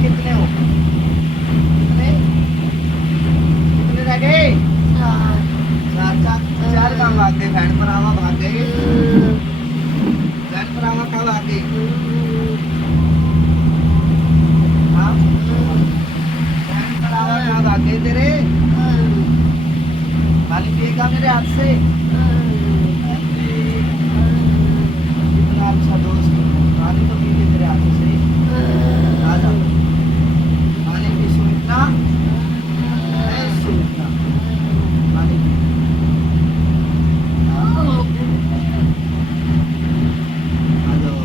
कितने हो? कितने? कितने रह गए? चार चार चार कहाँ भाग गए? बहन पर आवा भाग गए। बहन पर आवा कहाँ भाग गई? हाँ? बहन पर आवा कहाँ भाग गई तेरे? पानी पिएगा मेरे हाथ से? कितना अच्छा दोस्त, पानी तो पी ले तेरे हाथ से। आ जा, पानी पी, सूखना सूखना, पानी पी। आ जाओ,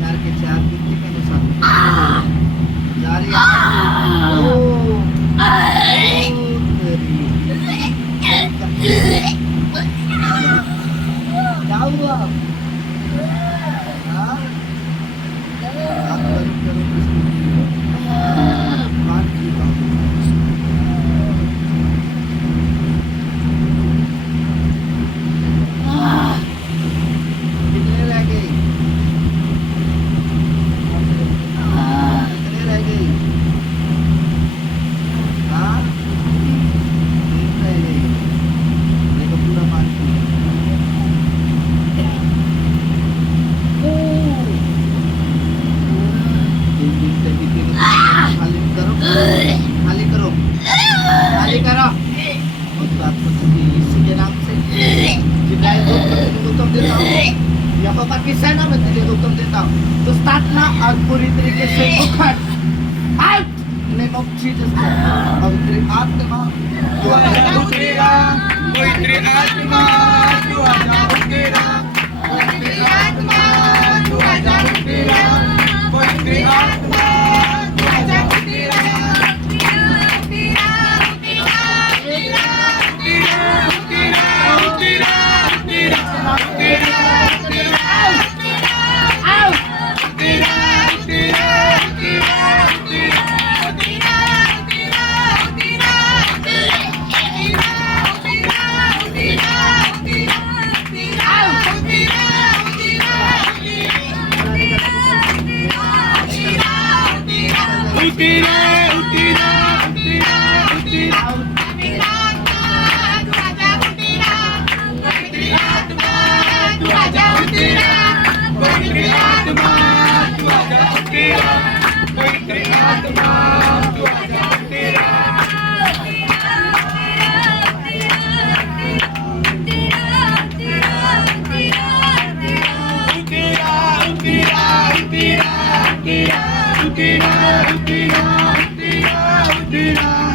चार के चार गिनती के अनुसार जा रही है। ओ, क्या हुआ? हाँ? आप बंद करो किसकी? बात की बात। कितने रह गए? कितने रह गए? हाँ? तीन रह गए। देखो पूरा पानी पी लिया। खाली करो, खाली करो, खाली करो। उस बात को इसी के नाम से जिब्राइल को हुक्म देता हूँ, यहोवा की सेना में तुझे हुक्म देता हूँ, तो स्थापना और पूरी तरीके से उखड़ आउट नेम ऑफ जीसस। और तेरी आत्मा तू आजा उठेगा, कोई तेरी आत्मा तू आजा उठेगा, कोई तेरी आत्मा तू आजा उठेगा, कोई तेरी आत्मा तू आजा उठेगा। Utira, utira, utira, utira, utira.